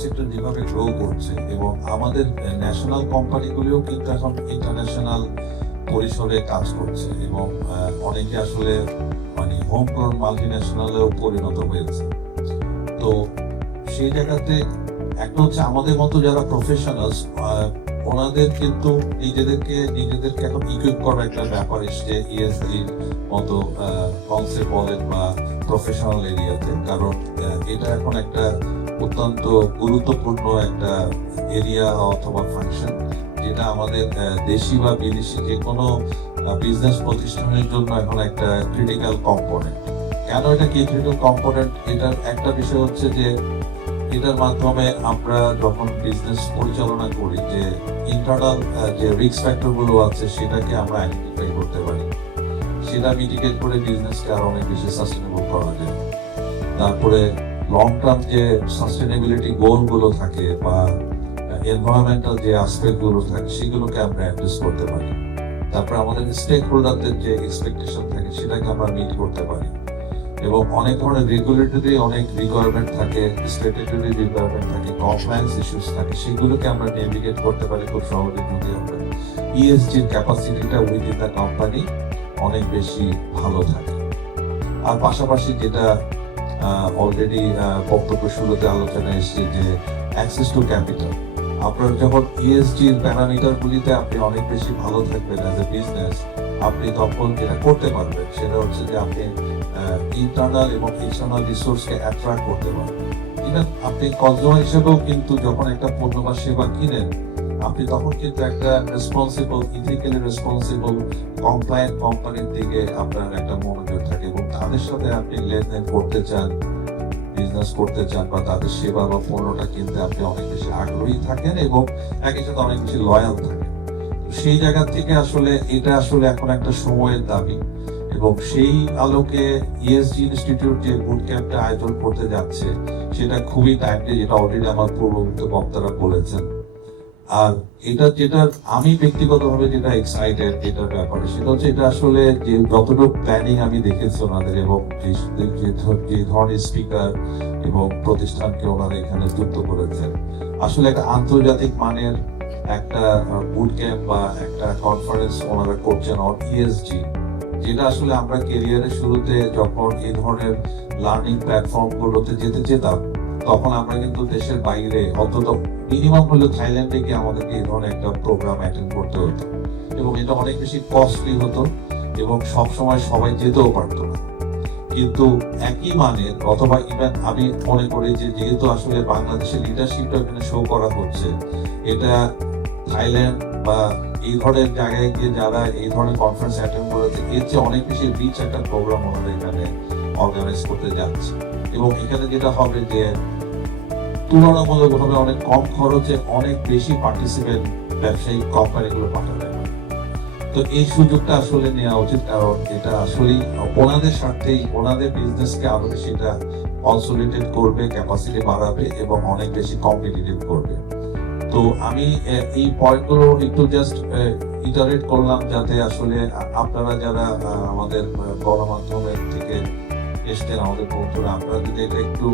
Sector যেভাবে grow করছে এবং আমাদের ন্যাশনাল কোম্পানিগুলিও কিন্তু এখন ইন্টারন্যাশনাল পরিসরে কাজ করছে এবং অনেকে আসলে মানে হোম গ্রোন মাল্টি ন্যাশনালেও পরিণত হয়েছে। তো সেই জায়গাতে একটা হচ্ছে আমাদের মতো যারা প্রফেশনালস ওনাদের কিন্তু নিজেদেরকে এখন ইকুইপ করার একটা ব্যাপার এসছে ইএসজির মতো কনসেপ্ট বলেন বা প্রফেশনাল এরিয়াতে, কারণ এটা এখন একটা অত্যন্ত গুরুত্বপূর্ণ একটা এরিয়া অথবা ফাংশন, যেটা আমাদের দেশি বা বিদেশি যে কোনো বিজনেস প্রতিষ্ঠানের জন্য এখন একটা ক্রিটিক্যাল কম্পোনেন্ট। কেন এটা কি ক্রিটিক্যাল কম্পোনেন্ট? এটার একটা বিষয় হচ্ছে যে এটার মাধ্যমে আমরা যখন বিজনেস পরিচালনা করি যে ইন্টারনাল যে রিস্ক ফ্যাক্টর গুলো আছে সেটাকে আমরা আইডেন্টিফাই করতে পারি, সেটা মিটিগেট করে বিজনেসকে আরো অনেক বেশি সাস্টেনেবল করা যায়। তারপরে লং টার্ম যে সাস্টেনেবিলিটি গোল গুলো থাকে বা এনভায়রনমেন্টাল যে অ্যাসপেক্ট গুলো থাকে সেগুলোকে আমরা অ্যাড্রেস করতে পারি। তারপরে আমাদের স্টেক হোল্ডারদের যে এক্সপেকটেশন থাকে সেটাকে আমরা মিট করতে পারি। এবং অনেক ধরনের রেগুলেটরি অনেক রিকোয়ারমেন্ট থাকে, স্ট্যাটুটরি রিকোয়ারমেন্ট থাকে, কমপ্লায়েন্স ইস্যুস থাকে, সেগুলোকে আমরা নেভিগেট করতে পারি খুব সহজে যদি আমরা ইএসজির ক্যাপাসিটিটা উইদিন দ্য কোম্পানি অনেক বেশি ভালো থাকে। আর পাশাপাশি যেটা অলরেডি বক্তব্য শুরুতে আলোচনা এসেছে যে অ্যাক্সেস টু ক্যাপিটাল, আপনার যখন ইএসজির প্যারামিটার গুলিতে আপনি অনেক বেশি ভালো থাকবেন অ্যাজ এ বিজনেস, আপনি তখন যেটা করতে পারবেন সেটা হচ্ছে যে আপনি ইন্টারনাল এবং এক্সটার্নাল রিসোর্সকে অ্যাট্রাক্ট করতে পারবেন। ইভেন আপনি কনজিউমার হিসেবেও কিন্তু যখন একটা পণ্য বা সেবা কিনেন, আপনি তখন কিন্তু একটা রেসপন্সিবল, ইথিক্যালি রেসপন্সিবল, কমপ্লায়েন্ট কোম্পানির দিকে আপনার একটা মনোযোগ থাকে এবং তাদের সাথে আপনি লেনদেন করতে চান, বিজনেস করতে চান বা তাদের সেবা বা পণ্যটা কিনতে আপনি অনেক বেশি আগ্রহী থাকেন এবং একই সাথে অনেক বেশি লয়াল থাকেন। সেই জায়গা থেকে আসলে এটা আসলে এখন একটা সময়ের দাবি এবং সেই আলোকে ইএসজি ইনস্টিটিউট যে বুট ক্যাম্পটা আয়োজন করতে যাচ্ছে সেটা খুবই টাইমলি, যেটা অলরেডি আমার পূর্ববর্তী বক্তারা বলেছেন। আর এটা যেটা আমি ব্যক্তিগতভাবে যেটা এক্সাইটেড এটার ব্যাপারে সেটা হচ্ছে এটা আসলে যে যতটুকু প্ল্যানিং আমি দেখেছি ওনাদের এবং যে ধরনের স্পিকার এবং প্রতিষ্ঠানকে ওনারা এখানে যুক্ত করেছেন, আসলে একটা আন্তর্জাতিক মানের একটা বুট ক্যাম্প বা একটা কনফারেন্স ওনারা করছেন অন ইএসজি, যেটা আসলে আমরা ক্যারিয়ারের শুরুতে যখন এই ধরনের লার্নিং প্ল্যাটফর্ম গুলোতে যেতে যেতাম তখন আমরা কিন্তু দেশের বাইরে অন্তত মিনিমাম হলো থাইল্যান্ডে গিয়ে আমাদেরকে এই ধরনের একটা প্রোগ্রাম অ্যাটেন্ড করতে হতো এবং এটা অনেক বেশি কস্টলি হতো এবং সবসময় সবাই যেতেও পারতো না। কিন্তু একই মানের অথবা ইভেন আমি মনে করি যে যেহেতু আসলে বাংলাদেশের লিডারশিপটা এখানে শো করা হচ্ছে, এটা থাইল্যান্ড বা এই ধরনের জায়গায় গিয়ে যারা এই ধরনের কনফারেন্স অ্যাটেন্ড করেছে এর চেয়ে অনেক বেশি রিচ একটা প্রোগ্রাম ওনারা এখানে অর্গানাইজ করতে যাচ্ছে এবং এখানে যেটা হবে যে তুলনামূলকভাবে অনেক কম খরচে অনেক বেশি পার্টিসিপেন্ট ব্যবসায়িক কোম্পানিগুলো পাঠাবে। তো এই সুযোগটা আসলে নেওয়া উচিত, কারণ এটা আসলেই ওনাদের স্বার্থেই ওনাদের বিজনেসকে আরো বেশি এটা কনসোলিডেট করবে, ক্যাপাসিটি বাড়াবে এবং অনেক বেশি কম্পিটিটিভ করবে। তো আমি এই পয়েন্টগুলো একটু জাস্ট ইটারেট করলাম যাতে আসলে আপনারা যারা আমাদের গণমাধ্যমের থেকে এসছেন, আমাদের বন্ধুরা, আপনারা যদি এটা একটু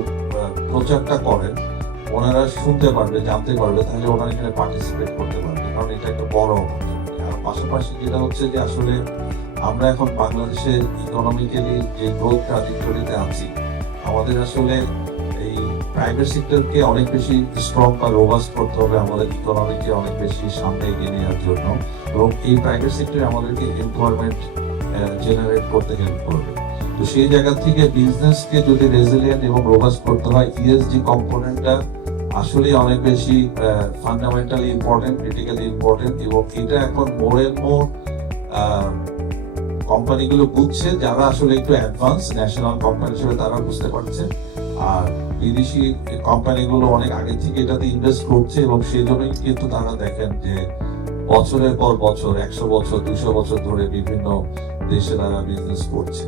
প্রচারটা করেন, ওনারা শুনতে পারবে, জানতে পারবে, তাহলে ওনারা এখানে পার্টিসিপেট করতে পারবে, কারণ এটা একটা বড় অপরচুনিটি। আর পাশাপাশি যেটা হচ্ছে যে আসলে আমরা এখন বাংলাদেশে ইকোনমিক্যালি যে গ্রোথ ট্রাজেক্টরিতে আছি, আমাদের আসলে এই প্রাইভেট সেক্টরকে অনেক বেশি স্ট্রং বা রোবাস্ট করতে হবে আমাদের ইকোনমিকে অনেক বেশি সামনে এগিয়ে নেওয়ার জন্য, এবং এই প্রাইভেট সেক্টরে আমাদেরকে এমপ্লয়মেন্ট জেনারেট করতে হেল্প করবে। তো সেই জায়গা থেকে বিজনেসকে যদি রেজিলিয়েন্ট এবং রোবাস্ট করতে হয়, ইএসজি কম্পোনেন্টটা আসলে অনেক বেশি ফান্ডামেন্টালি ইম্পর্টেন্ট, ক্রিটিক্যালি ইম্পর্টেন্ট, এবং এটা এখন মোর এন্ড মোর কোম্পানিগুলো বুঝছে, যারা আসলে একটু অ্যাডভান্স ন্যাশনাল কোম্পানি হিসেবে তারা বুঝতে পারছে, আর বিদেশি কোম্পানিগুলো অনেক আগে থেকে এটাতে ইনভেস্ট করছে এবং সেই জন্যই কিন্তু তারা দেখেন যে বছরের পর বছর 100 বছর 200 বছর ধরে বিভিন্ন দেশে তারা বিজনেস করছে।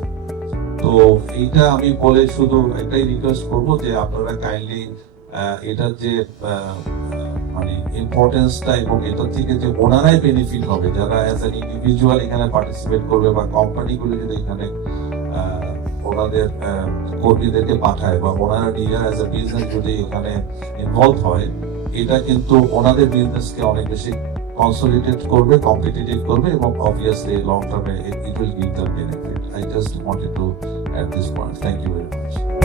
তো এইটা আমি বলে শুধু একটাই রিকোয়েস্ট করবো যে আপনারা কাইন্ডলি এটার যে মানে ইম্পর্টেন্সটা এবং এটা থেকে যে ওনারাই বেনিফিট হবে, যারা অ্যাজ অ্যান ইন্ডিভিজুয়াল এখানে পার্টিসিপেট করবে বা কোম্পানিগুলো যদি এখানে ওনাদের কর্মীদেরকে পাঠায় বা ওনারা নিজেরা অ্যাজ এ বিজনেস যদি এখানে ইনভলভ হয়, এটা কিন্তু ওনাদের বিজনেসকে অনেক বেশি কনসলিডেট করবে, কম্পিটিটিভ করবে এবং অবভিয়াসলি লং টার্মে it will give the benefit. I just wanted to add this point. Thank you very much.